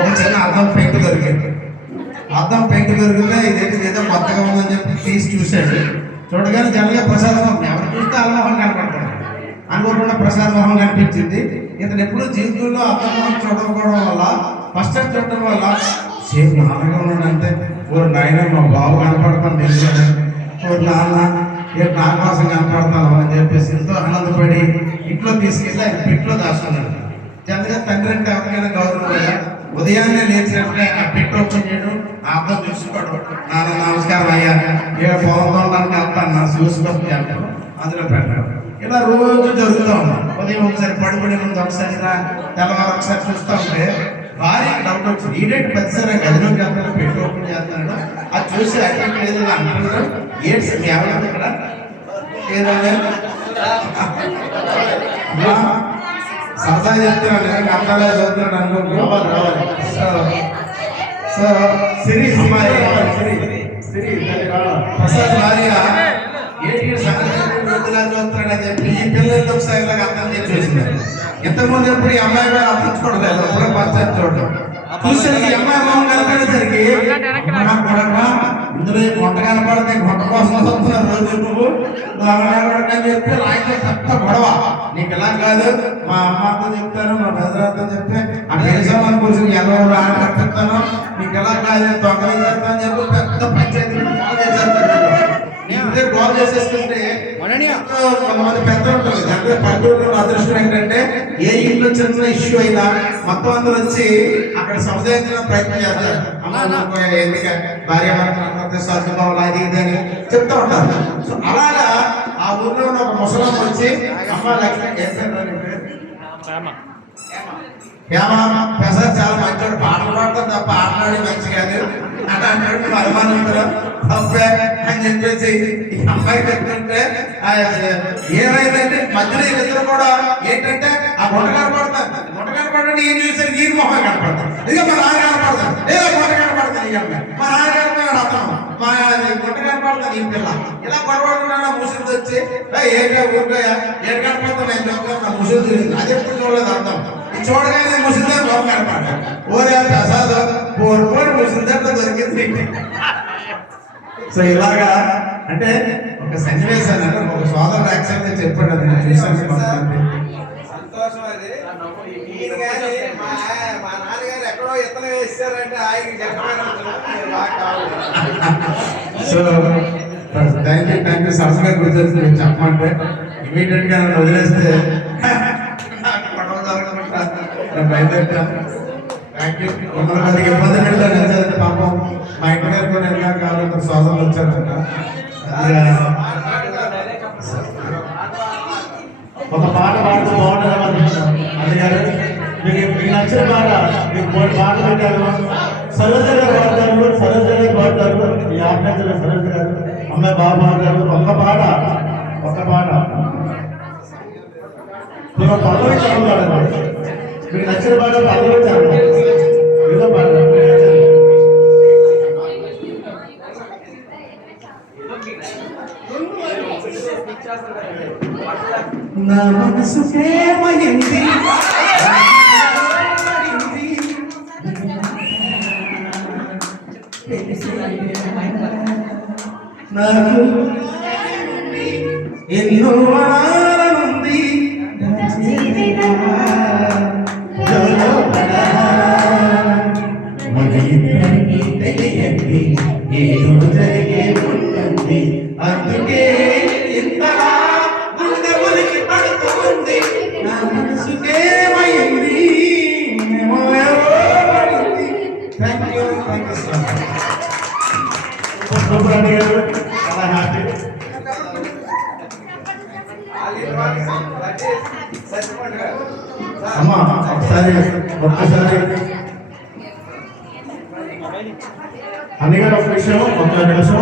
ఒక చిన్న అద్దం పెయింట్ దొరికింది. అద్దం పెయింట్ దొరికితే ఇదేంటి ఏదో కొత్తగా ఉందని చెప్పి తీసి చూశాడు. చూడగానే జనగా ప్రసాద్ మొహం, ఎవరు చూస్తే అల్లమోహం కనపడతాడు. అనుకోకుండా ప్రసాద్ మొహం కనిపించింది. ఇతను ఎప్పుడు జీవితంలో అద్దం మొహం చూడకపోవడం వల్ల, ఫస్ట్ టైం చూడటం వల్ల సేమ్ నాన్నగా ఉన్నాడంటే, ఓ నాయన మా బాబు కనపడతాను తెలిసాడు, ఓ నాన్న ఏ నా కోసం కనపడతాను అని చెప్పేసి ఎంతో ఆనందపడి ఇంట్లో తీసుకెళ్ళి ఆయన పెట్టులో దాచుకున్నాడు. జనగా తండ్రి అంటే ఎవరికైనా గౌరవం. ఉదయాన్నే లేచినట్లే ఆ పెట్టి ఓపెన్ చేయడం, ఆ అద్దం చూసుకోవడం, నాన్న నమస్కారం అయ్యా, ఏ పొలంలో వెళ్తాను నా చూసుకొని అంటాను, అందులో పెట్టడం. ఇలా రోజు జరుగుతూ ఉన్నాం. ఉదయం ఒకసారి పడుకునే ముందు ఒకసారి తెల్లవారు ఒకసారి చూస్తూ ఉంటే భార్యకి డౌట్ వచ్చింది, ఈడేంటి ప్రతిసారి గదిలోకి వెళ్తాను పెట్టి ఓపెన్ చేస్తున్నాడు. అది చూసి అక్కడ ఏదో అంటున్నారు, ఏంటి ఎవరు ఇక్కడ ఏదైనా సరదా చెప్తున్నాడు, అర్థాలే చదువుతున్నాడు అనుకుంటున్నాను. సో సిరి అమ్మాయి ప్రసాద్ భార్య ఏంటి చదువుతున్నాడని చెప్పి ఈ పిల్లలతో ఒకసారి అర్థం చేసి చూసినారు. ఇంతకుముందు ఎప్పుడు ఈ అమ్మాయి గారు అర్థం చూడలేదు, ఎప్పుడో పరిచయం చూడటం చూసి ఈ అమ్మాయి మొహం కనపడేసరికి ఇందులో గుంట కనపడితే గుంట కోసం వస్తున్నారు రోజు నువ్వు అని చెప్పి రాయితో పెద్ద గొడవ. నీకు ఇలా కాదు, మా అమ్మతో చెప్తాను, మా పెద్దలతో చెప్తే ఆ దేశం కోసం ఎలా కట్టిస్తాను, నీకు ఎలా కాదు దొంగలు చేస్తా అని చెప్పి పెద్ద పంచాయతీ గోల్ చేసేస్తుంటే కొంతమంది పెద్ద ఉంటుంది. దాంట్లో పల్లెటూరులో అదృష్టం ఏంటంటే ఏ ఇంట్లో చిన్న ఇష్యూ అయినా మొత్తం అందరూ వచ్చి అక్కడ సముదాయించడం ప్రయత్నం చేస్తారు. ఎందుకంటే భార్య భర్త సర్దుకోవాలి అది ఇది అని చెప్తూ ఉంటారు. సో అలాగా ఆ ఊర్లో ఒక ముసలమ్మ వచ్చి అమ్మ లక్ష్మి ప్రసాద్ చాలా మంచోడు, పాటలు పాడతాం తప్ప ఆటలాడి మంచి కాదు అని అంటే అనుమానం తప్పే అని చెప్పేసి ఈ అమ్మాయి చెప్తుంటే ఏమైందంటే మధ్యలో ఇద్దరు కూడా ఏంటంటే ఆ గుంట కనపడతాడు ఏం చూసారు ఈ మొహం కనపడతాడు, ఇక మా నాన్న కనపడతాడు, ఏదో గుంట కనపడతాను ఈ అమ్మాయి, మా నాన్న కనపడాడు అర్థం, మా గుంట కనపడతాను ఈ పిల్ల. ఇలా గొడవడుకున్నా ముసుగు వచ్చి ఏంటో ఊరుకోయా ఏడు కనపడతాను నేను చెప్తాను, నా ముసుగు చూసింది అది ఎప్పుడు చూడలేదు అర్థం. చూడగానే ముసిందే మొహం కనపడ్డాడు. ఓరే ప్రసాద్ పోరు ముసిందే దొరికింది. సో ఇలాగా అంటే ఒక సన్నివేశాన్ని ఒక సోదరుడు యాక్చువల్గా చెప్పాడు, అది నేను చూసాను. సంతోషం అది. మా నాన్నగారు ఎక్కడో ఇతను వేస్తారంటే ఆయన సో థ్యాంక్ యూ సరస్గా గుర్తొచ్చింది నేను చెప్పమంటే ఇమీడియట్ గా నన్ను వదిలేస్తే కొంతమందికి ఇబ్బంది పెడతాను. పాపం మా ఇంటి గారు కూడా ఎలా కావాలి సోదరులు వచ్చారంట. ఒక పాట పాడుతూ బాగుంటుంది అందుగారు. మీకు నచ్చిన పాట మీకు మూడు పాటలు పెట్టారు. సరోజ గారు పాడతారు, సరోజ గారు పాడతారు, ఈ ఆజ్ఞాచల సరోజ గారు, అమ్మాయి బాగా పాడతారు. ఒక పాట పల్లవి చదువుతాడు. మీకు నచ్చిన పాట పల్లవి చదువుతాడు, ఏదో పాట నా మనసుకేమైంది నాకు ఎన్నో అనాలనుంది మన ఇద్దరికి తెలియంది ఏదో జరిగే ఉంటుంది, అందుకే ఇంతలా గుండె ఉలికి పడుతుంది. నా మనసుకేమైంది థ్యాంక్ యూ సో మచ్. చాలా హ్యాపీ. అమ్మా ఒక్కసారి అన్నగారు ఒక నిమిషం, ఒక్క నిమిషం